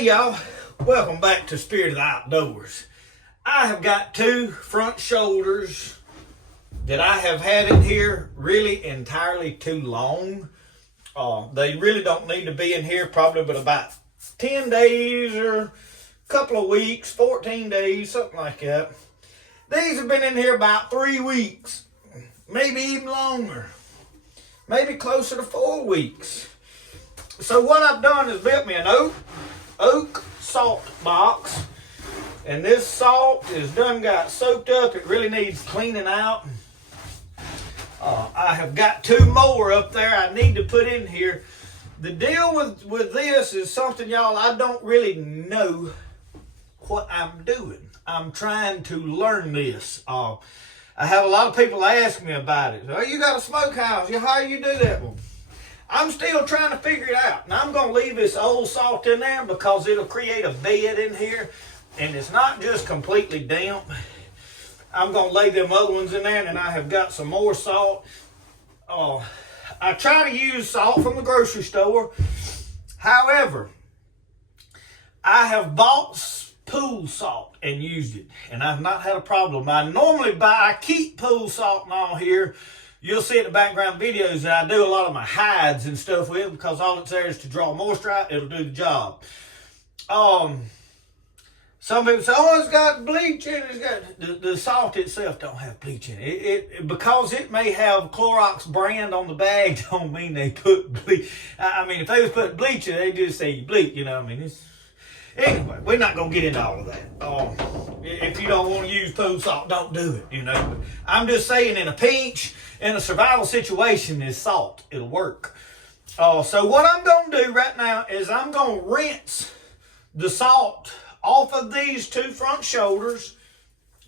Hey y'all, welcome back to Spirit of the Outdoors. I have got two front shoulders that I have had in here really entirely too long. They really don't need to be in here probably but about 10 days or a couple of weeks, 14 days, something like that. These have been in here about 3 weeks, maybe even longer, maybe closer to 4 weeks. So what I've done is built me an oak salt box, and this salt is done got soaked up. It really needs cleaning out. I have got two more up there I need to put in here. The deal with this is something, y'all, I don't really know what I'm doing. I'm trying to learn this. I have a lot of people ask me about it. Oh, you got a smokehouse. How do you do that? Well, I'm still trying to figure it out. And I'm going to leave this old salt in there because it'll create a bed in here. And it's not just completely damp. I'm going to lay them other ones in there, and I have got some more salt. I try to use salt from the grocery store. However, I have bought pool salt and used it, and I've not had a problem. I keep pool salt and all here. You'll see in the background videos that I do a lot of my hides and stuff with, because all it's there is to draw moisture out. It'll do the job. Some people say, oh, it's got bleach in it. The salt itself don't have bleach in it. Because it may have Clorox brand on the bag, don't mean they put bleach. I mean, if they was putting bleach in it, they just say bleach, you know what I mean? Anyway, we're not going to get into all of that. If you don't want to use pool salt, don't do it, you know. But I'm just saying, in a pinch, in a survival situation, is salt. It'll work. So what I'm going to do right now is I'm going to rinse the salt off of these two front shoulders.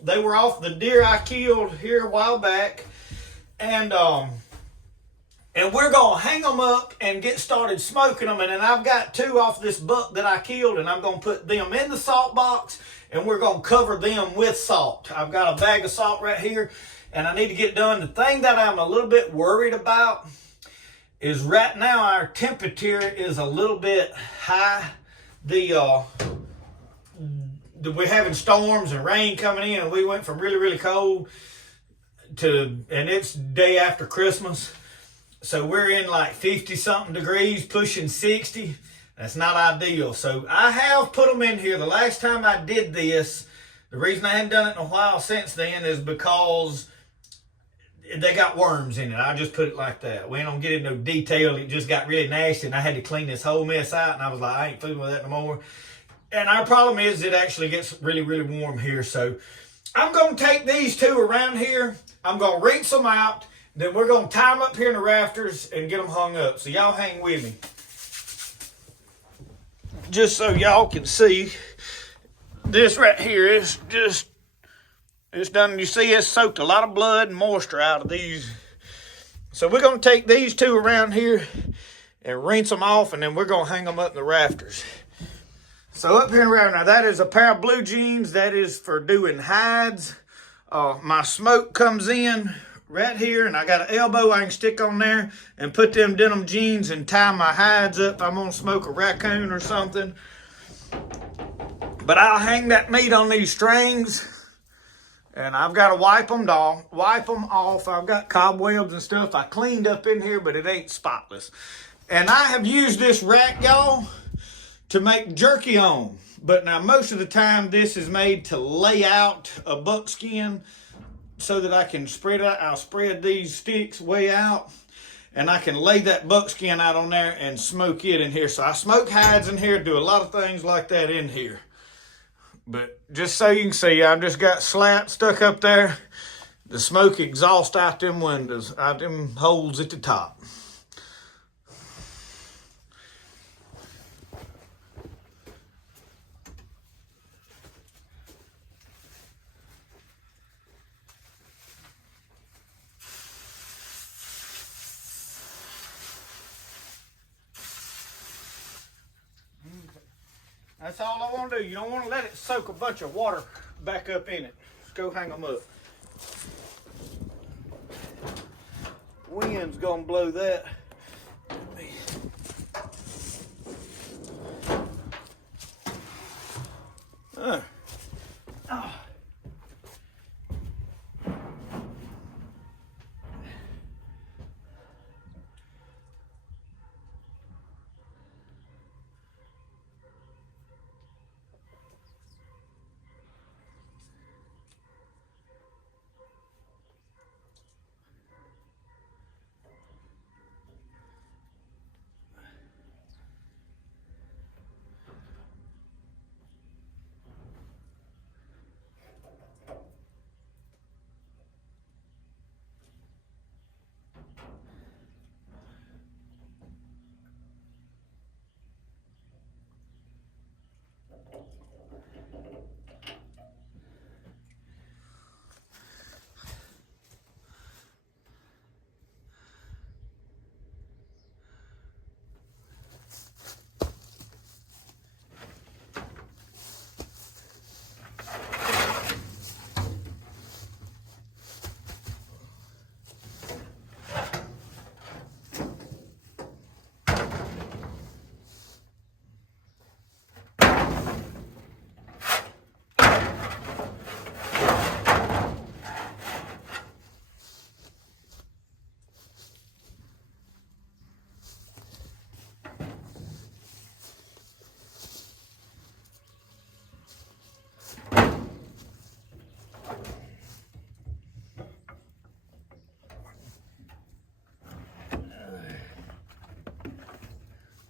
They were off the deer I killed here a while back. And we're going to hang them up and get started smoking them. And then I've got two off this buck that I killed, and I'm going to put them in the salt box, and we're going to cover them with salt. I've got a bag of salt right here, and I need to get it done. The thing that I'm a little bit worried about is right now our temperature is a little bit high. We're having storms and rain coming in, and we went from really, really cold and it's day after Christmas. So we're in like 50 something degrees, pushing 60. That's not ideal. So I have put them in here. The last time I did this, the reason I hadn't done it in a while since then is because they got worms in it. I just put it like that. We ain't gonna get into no detail. It just got really nasty, and I had to clean this whole mess out, and I was like, I ain't fooling with that no more. And our problem is it actually gets really, really warm here. So I'm going to take these two around here. I'm going to rinse them out. Then we're going to tie them up here in the rafters and get them hung up. So y'all hang with me. Just so y'all can see, this right here is just, it's done. You see, it's soaked a lot of blood and moisture out of these. So we're going to take these two around here and rinse them off, and then we're going to hang them up in the rafters. So up here and around, now that is a pair of blue jeans. That is for doing hides. My smoke comes in right here, and I got an elbow I can stick on there and put them denim jeans and tie my hides up. I'm gonna smoke a raccoon or something. But I'll hang that meat on these strings, And I've got to wipe them off. I've got cobwebs and stuff I cleaned up in here, but it ain't spotless. And I have used this rack, y'all, to make jerky on. But now most of the time this is made to lay out a buckskin so that I can spread out. I'll spread these sticks way out and I can lay that buckskin out on there and smoke it in here. So I smoke hides in here, do a lot of things like that in here. But just so you can see, I've just got slats stuck up there. The smoke exhaust out them windows, out them holes at the top. That's all I want to do. You don't want to let it soak a bunch of water back up in it. Just go hang them up. Wind's gonna blow that. Oh.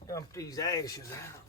Dump these ashes out.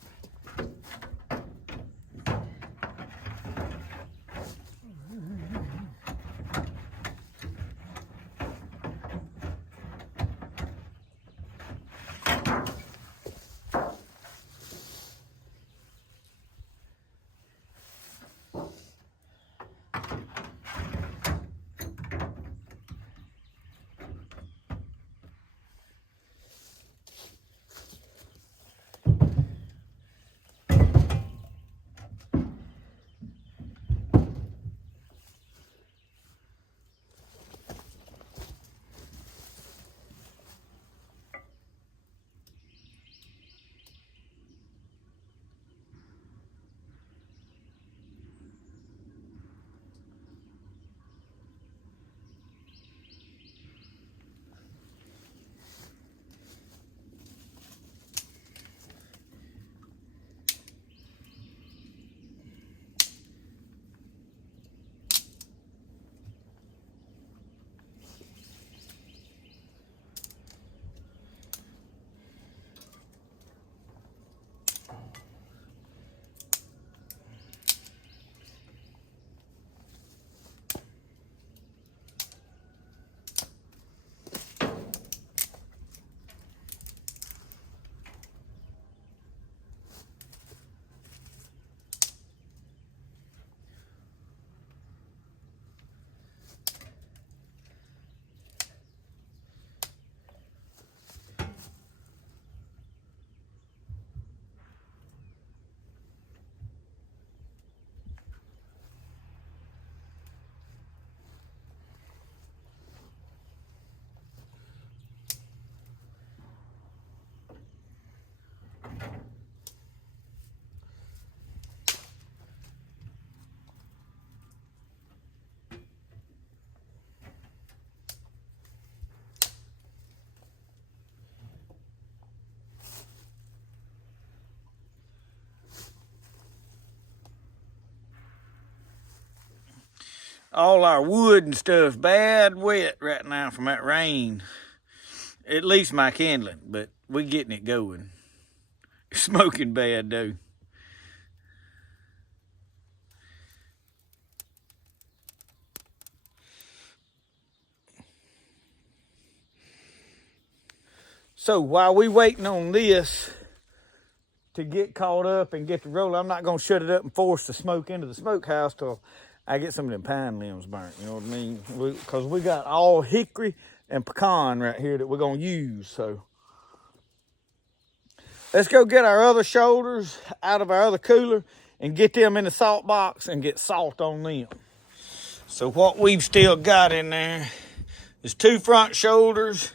All our wood and stuff bad wet right now from that rain. At least my kindling, but we getting it going. Smoking bad though. So while we waiting on this to get caught up and get the roll, I'm not gonna shut it up and force the smoke into the smokehouse till I get some of them pine limbs burnt, you know what I mean? Because we got all hickory and pecan right here that we're gonna use, so. Let's go get our other shoulders out of our other cooler and get them in the salt box and get salt on them. So what we've still got in there is 2 front shoulders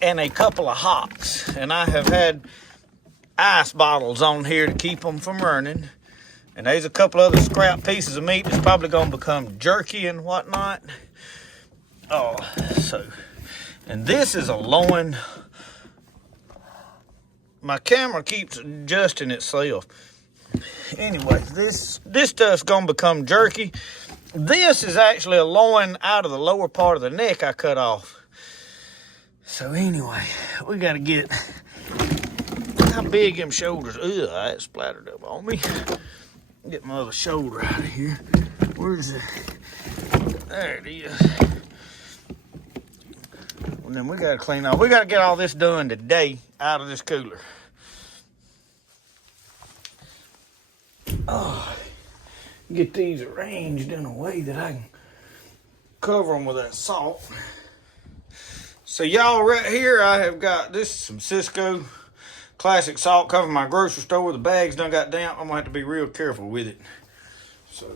and a couple of hocks. And I have had ice bottles on here to keep them from running. And there's a couple other scrap pieces of meat that's probably gonna become jerky and whatnot. Oh, so, and this is a loin. My camera keeps adjusting itself. Anyway, this stuff's gonna become jerky. This is actually a loin out of the lower part of the neck I cut off. So anyway, we gotta get, how big them shoulders, ugh, that splattered up on me. Get my other shoulder out of here. Where's it? There it is. And then we gotta clean off. We gotta get all this done today out of this cooler. Oh, get these arranged in a way that I can cover them with that salt. So y'all, right here I have got, this is some Cisco classic salt covering my grocery store. The bags done got damp. I'm gonna have to be real careful with it. So,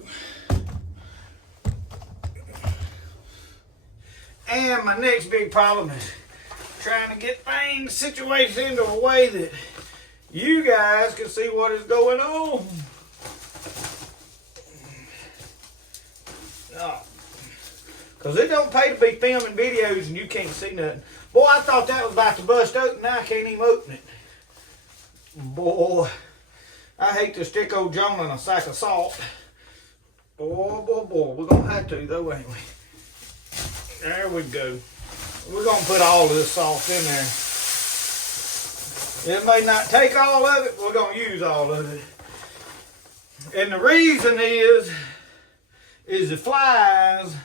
and my next big problem is trying to get things situated into a way that you guys can see what is going on. Because it don't pay to be filming videos and you can't see nothing. Boy, I thought that was about to bust open. Now I can't even open it. Boy, I hate to stick old John in a sack of salt. Boy, we're going to have to though, ain't we? There we go. We're going to put all of this salt in there. It may not take all of it, but we're going to use all of it. And the reason is the flies,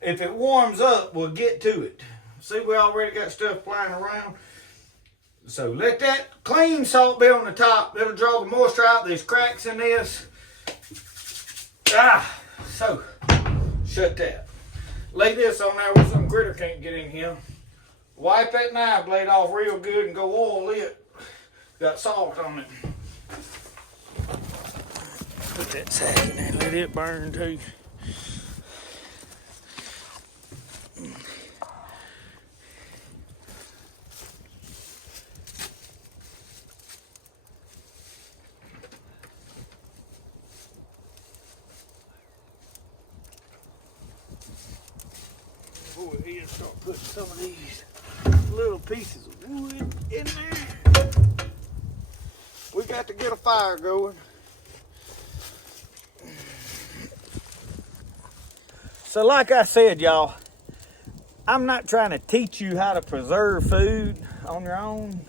if it warms up, will get to it. See, we already got stuff flying around. So let that clean salt be on the top. It'll draw the moisture out. There's cracks in this. So shut that. Lay this on there where some critter can't get in here. Wipe that knife blade off real good and go oil it. Got salt on it. Put that sack in there, let it burn too. Over here, start putting some of these little pieces of wood in there. We got to get a fire going. So like I said, y'all, I'm not trying to teach you how to preserve food on your own.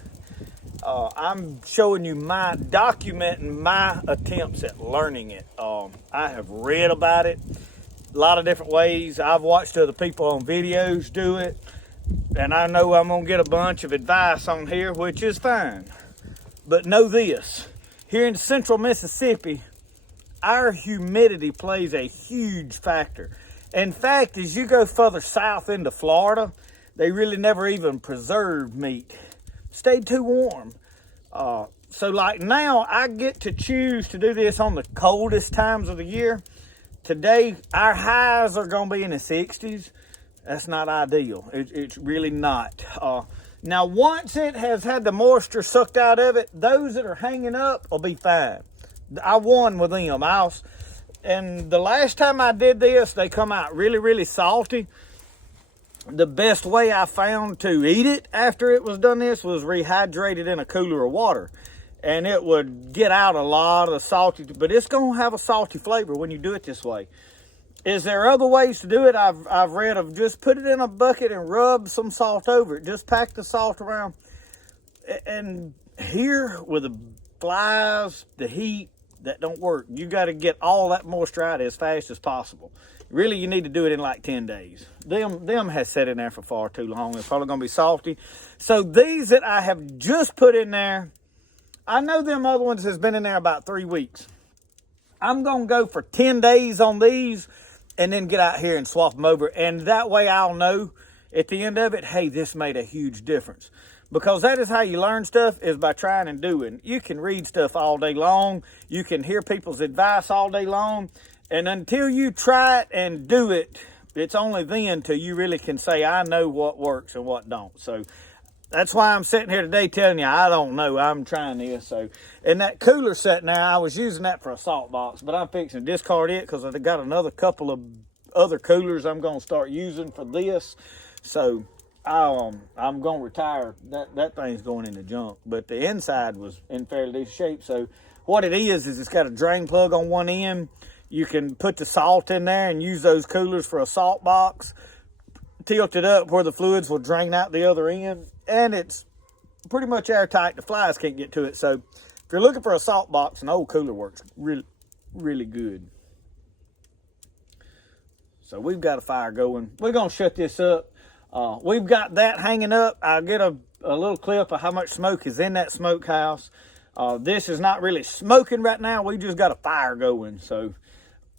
I'm showing you documenting my attempts at learning it. I have read about it a lot of different ways. I've watched other people on videos do it. And I know I'm gonna get a bunch of advice on here, which is fine. But know this, here in central Mississippi, our humidity plays a huge factor. In fact, as you go further south into Florida, they really never even preserve meat. Stayed too warm. So like now, I get to choose to do this on the coldest times of the year. Today, our highs are gonna be in the 60s. That's not ideal. It's really not. Now, once it has had the moisture sucked out of it, those that are hanging up will be fine. I won with them. And the last time I did this, they come out really, really salty. The best way I found to eat it after it was done this was rehydrate it in a cooler of water. And it would get out a lot of the salty, but it's going to have a salty flavor when you do it this way. Is there other ways to do it? I've read of just put it in a bucket and rub some salt over it. Just pack the salt around. And here with the flies, the heat, that don't work. You got to get all that moisture out as fast as possible. Really, you need to do it in like 10 days. Them has sat in there for far too long. They're probably going to be salty. So these that I have just put in there, I know them other ones has been in there about 3 weeks. I'm going to go for 10 days on these and then get out here and swap them over. And that way I'll know at the end of it, hey, this made a huge difference. Because that is how you learn stuff, is by trying and doing. You can read stuff all day long. You can hear people's advice all day long. And until you try it and do it, it's only then till you really can say, I know what works and what don't. So that's why I'm sitting here today telling you, I don't know. I'm trying this. So, and that cooler set now, I was using that for a salt box, but I'm fixing to discard it because I've got another couple of other coolers I'm going to start using for this. So I'm going to retire. That thing's going in the junk. But the inside was in fairly decent shape. So what it is it's got a drain plug on one end. You can put the salt in there and use those coolers for a salt box. Tilt it up where the fluids will drain out the other end. And it's pretty much airtight. The flies can't get to it. So if you're looking for a salt box, an old cooler works really, really good. So we've got a fire going. We're going to shut this up. We've got that hanging up. I'll get a little clip of how much smoke is in that smokehouse. This is not really smoking right now. We just got a fire going. So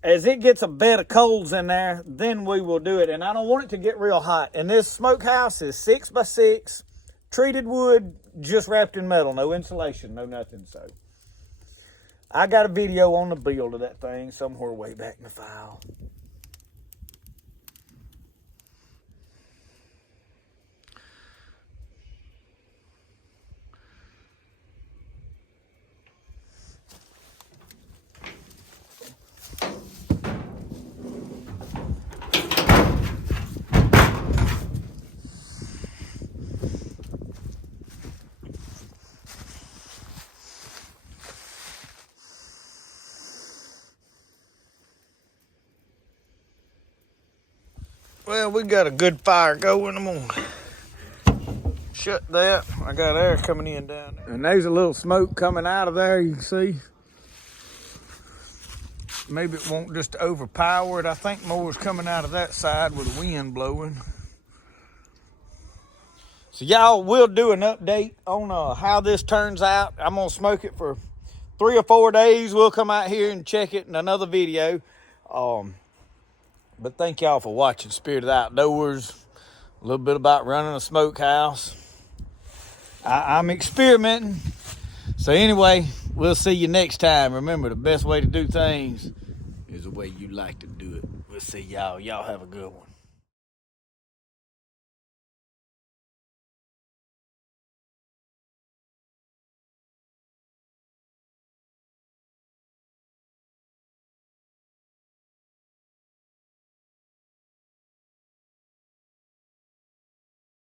as it gets a bed of coals in there, then we will do it. And I don't want it to get real hot. And this smokehouse is 6x6, treated wood, just wrapped in metal. No insulation, no nothing. So I got a video on the build of that thing somewhere way back in the file. Well, we got a good fire going. I'm gonna shut that. I got air coming in down there. And there's a little smoke coming out of there, you can see. Maybe it won't just overpower it. I think more is coming out of that side with the wind blowing. So y'all, we'll do an update on how this turns out. I'm gonna smoke it for 3 or 4 days. We'll come out here and check it in another video. But thank y'all for watching Spirit of the Outdoors. A little bit about running a smokehouse. I'm experimenting. So anyway, we'll see you next time. Remember, the best way to do things is the way you like to do it. We'll see y'all. Y'all have a good one.